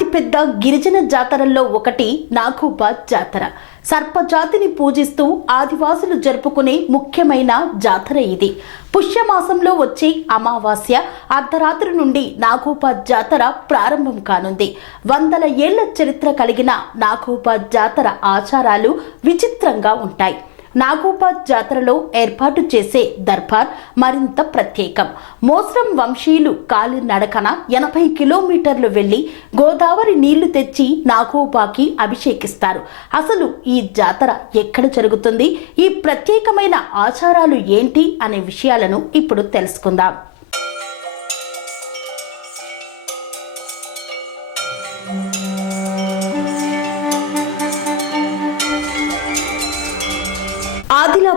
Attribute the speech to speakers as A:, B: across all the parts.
A: అతిపెద్ద గిరిజన జాతరల్లో ఒకటి నాగూబా జాతర. సర్పజాతిని పూజిస్తూ ఆదివాసులు జరుపుకునే ముఖ్యమైన జాతర ఇది. పుష్యమాసంలో వచ్చే అమావాస్య అర్ధరాత్రి నుండి నాగూబా జాతర ప్రారంభం కానుంది. వందల ఏళ్ళ చరిత్ర కలిగిన నాగూబా జాతర ఆచారాలు విచిత్రంగా ఉంటాయి. నాగోబాద్ జాతరలో ఏర్పాటు చేసే దర్బార్ మరింత ప్రత్యేకం. మోస్రం వంశీయులు కాలి నడకన ఎనభై కిలోమీటర్లు వెళ్ళి గోదావరి నీళ్ళు తెచ్చి నాగోబాకి అభిషేకిస్తారు. అసలు ఈ జాతర ఎక్కడ జరుగుతుంది? ఈ ప్రత్యేకమైన ఆచారాలు ఏంటి? అనే విషయాలను ఇప్పుడు తెలుసుకుందాం.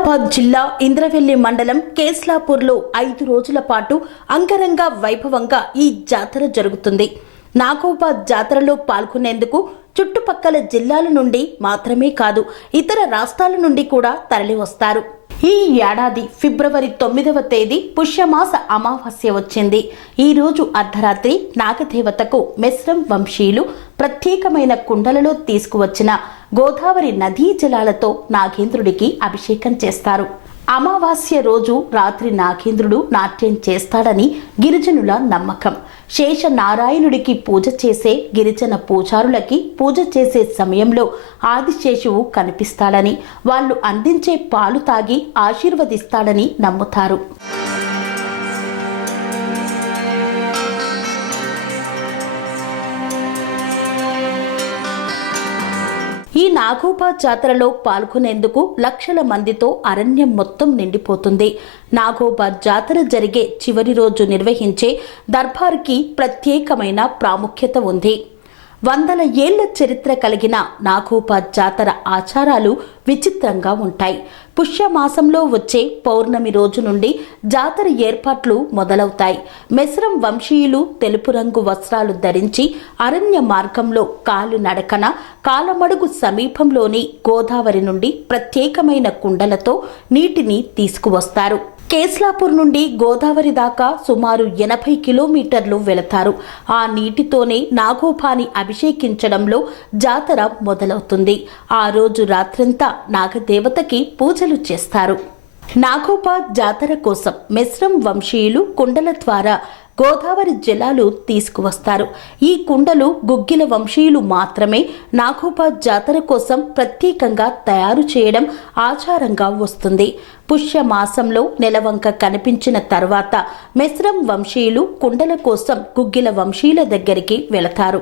A: ఆదిలాబాద్ జిల్లా ఇంద్రవెల్లి మండలం కేస్లాపూర్లో ఐదు రోజుల పాటు అంగరంగ వైభవంగా ఈ జాతర జరుగుతుంది. నాగోబాద్ జాతరలో పాల్గొనేందుకు చుట్టుపక్కల జిల్లాల నుండి మాత్రమే కాదు ఇతర రాష్ట్రాల నుండి కూడా తరలివస్తారు. ఈ ఏడాది ఫిబ్రవరి తొమ్మిదవ తేదీ పుష్యమాస అమావాస్య వచ్చింది. ఈ రోజు అర్ధరాత్రి నాగదేవతకు మెస్రం వంశీయులు ప్రత్యేకమైన కుండలలో తీసుకువచ్చిన గోదావరి నదీ జలాలతో నాగేంద్రుడికి అభిషేకం చేస్తారు. అమావాస్య రోజు రాత్రి నాగేంద్రుడు నాట్యం చేస్తాడని గిరిజనుల నమ్మకం. శేష నారాయణుడికి పూజ చేసే గిరిజన పూజారులకి పూజ చేసే సమయంలో ఆదిశేషువు కనిపిస్తాడని వాళ్ళు అందించే పాలు తాగి ఆశీర్వదిస్తాడని నమ్ముతారు. ఈ నాగోబా జాతరలో పాల్గొనేందుకు లక్షల మందితో అరణ్యం మొత్తం నిండిపోతుంది. నాగోబా జాతర జరిగే చివరి రోజు నిర్వహించే దర్బార్కి ప్రత్యేకమైన ప్రాముఖ్యత ఉంది. వందల ఏళ్ళ చరిత్ర కలిగిన నాగోబా జాతర ఆచారాలు విచిత్రంగా ఉంటాయి. పుష్యమాసంలో వచ్చే పౌర్ణమి రోజు నుండి జాతర ఏర్పాట్లు మొదలవుతాయి. మెస్రం వంశీయులు తెలుపు రంగు వస్త్రాలు ధరించి అరణ్య మార్గంలో కాలు నడకన కాలమడుగు సమీపంలోని గోదావరి నుండి ప్రత్యేకమైన కుండలతో నీటిని తీసుకువస్తారు. కేస్లాపూర్ నుండి గోదావరి దాకా సుమారు ఎనభై కిలోమీటర్లు వెళతారు. ఆ నీటితోనే నాగోపాని అభిషేకించడంలో జాతర మొదలవుతుంది. ఆ రోజు రాత్రంతా నాగదేవతకి పూజలు చేస్తారు. నాగోపా జాతర కోసం మెస్రం వంశీయులు కుండల ద్వారా గోదావరి జలాలు తీసుకువస్తారు. ఈ కుండలు గుగ్గిల వంశీయులు మాత్రమే నాగోపా జాతర కోసం ప్రత్యేకంగా తయారు చేయడం ఆచారంగా వస్తుంది. పుష్య మాసంలో నెలవంక కనిపించిన తర్వాత మెస్రం వంశీయులు కుండల కోసం గుగ్గిల వంశీయుల దగ్గరికి వెళతారు.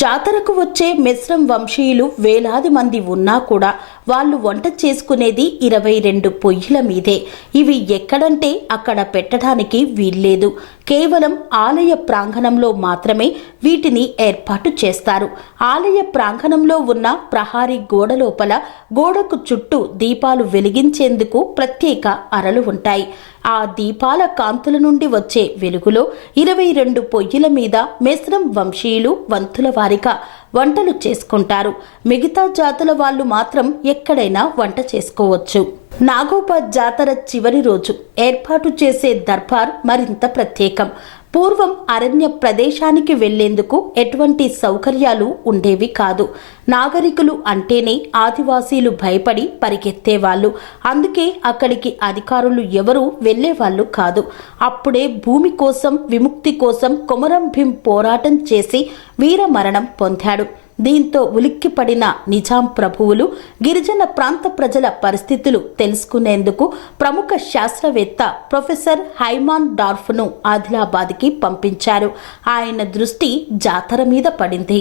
A: జాతరకు వచ్చే మిశ్రం వంశీయులు వేలాది మంది ఉన్నా కూడా వాళ్ళు వంట చేసుకునేది ఇరవై రెండు పొయ్యిల మీదే. ఇవి ఎక్కడంటే అక్కడ పెట్టడానికి వీల్లేదు. కేవలం ఆలయ ప్రాంగణంలో మాత్రమే వీటిని ఏర్పాటు చేస్తారు. ఆలయ ప్రాంగణంలో ఉన్న ప్రహారీ గోడ లోపల గోడకు చుట్టూ దీపాలు వెలిగించేందుకు ప్రత్యేక అరలు ఉంటాయి. ఆ దీపాల కాంతుల నుండి వచ్చే వెలుగులో ఇరవై రెండు పొయ్యిల మీద మిశ్రం వంశీయులు వంతుల వారిగా వంటలు చేసుకుంటారు. మిగతా జాతుల వాళ్ళు మాత్రం ఎక్కడైనా వంట చేసుకోవచ్చు. నాగోపా జాతర చివరి రోజు ఏర్పాటు చేసే దర్బార్ మరింత ప్రత్యేకం. పూర్వం అరణ్య ప్రదేశానికి వెళ్ళేందుకు ఎటువంటి సౌకర్యాలు ఉండేవి కాదు. నాగరికులు అంటేనే ఆదివాసీలు భయపడి పరిగెత్తేవాళ్ళు. అందుకే అక్కడికి అధికారులు ఎవరూ వెళ్ళేవాళ్ళు కాదు. అప్పుడే భూమి కోసం విముక్తి కోసం కొమరం భీం పోరాటం చేసి వీరమరణం పొందాడు. దీంతో ఉలిక్కిపడిన నిజాం ప్రభువులు గిరిజన ప్రాంత ప్రజల పరిస్థితులు తెలుసుకునేందుకు ప్రముఖ శాస్త్రవేత్త ప్రొఫెసర్ హైమాన్ డార్ఫ్ను ఆదిలాబాద్కి పంపించారు. ఆయన దృష్టి జాతర మీద పడింది.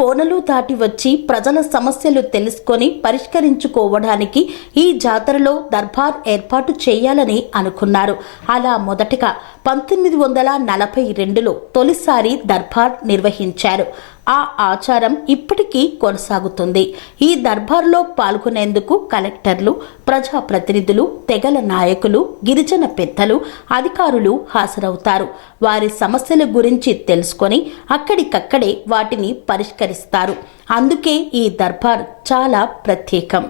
A: కోనలు దాటి వచ్చి ప్రజల సమస్యలు తెలుసుకొని పరిష్కరించుకోవడానికి ఈ జాతరలో దర్బార్ ఏర్పాటు చేయాలని అనుకున్నారు. అలా మొదటగా పంతొమ్మిది వందల నలభై రెండులో తొలిసారి దర్బార్ నిర్వహించారు. ఆ ఆచారం ఇప్పటికీ కొనసాగుతుంది. ఈ దర్బార్లో పాల్గొనేందుకు కలెక్టర్లు ప్రజాప్రతినిధులు తెగల నాయకులు గిరిజన పెద్దలు అధికారులు హాజరవుతారు. వారి సమస్యల గురించి తెలుసుకొని అక్కడికక్కడే వాటిని పరిష్కరిస్తారు. అందుకే ఈ దర్బార్ చాలా ప్రత్యేకం.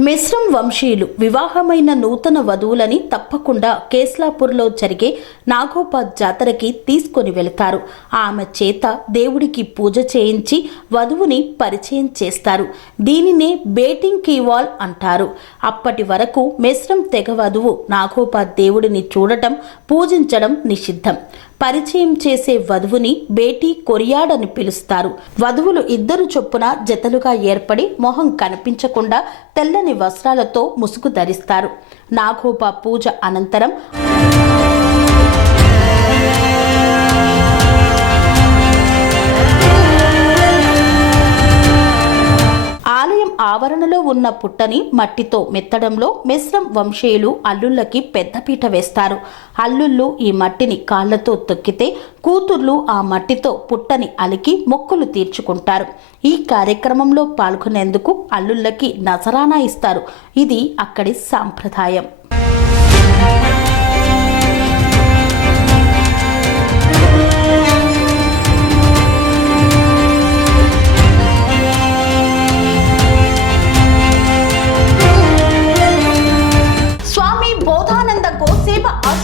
A: మిశ్రం వంశీయులు వివాహమైన నూతన వధువులని తప్పకుండా కేస్లాపూర్లో జరిగే నాగోపాద్ జాతరకి తీసుకొని వెళతారు. ఆమె చేత దేవుడికి పూజ చేయించి వధువుని పరిచయం చేస్తారు. దీనినే బేటింగ్ కీవాల్ అంటారు. అప్పటి వరకు మిశ్రం తెగ వధువు నాగోపాద్ దేవుడిని చూడటం పూజించడం నిషిద్ధం. పరిచయం చేసే వధువుని బేటీ కొరియాడని పిలుస్తారు. వధువులు ఇద్దరు చొప్పున జతలుగా ఏర్పడి మొహం కనిపించకుండా తెల్లని వస్త్రాలతో ముసుగు ధరిస్తారు. నాగోబా పూజ అనంతరం ఉన్న పుట్టని మట్టితో మెత్తడంలో మిశ్రం వంశీయులు అల్లుళ్ళకి పెద్దపీట వేస్తారు. అల్లుళ్ళు ఈ మట్టిని కాళ్ళతో తొక్కితే కూతుర్లు ఆ మట్టితో పుట్టని అలికి మొక్కులు తీర్చుకుంటారు. ఈ కార్యక్రమంలో పాల్గొనేందుకు అల్లుళ్ళకి నజరానా ఇస్తారు. ఇది అక్కడి సాంప్రదాయం.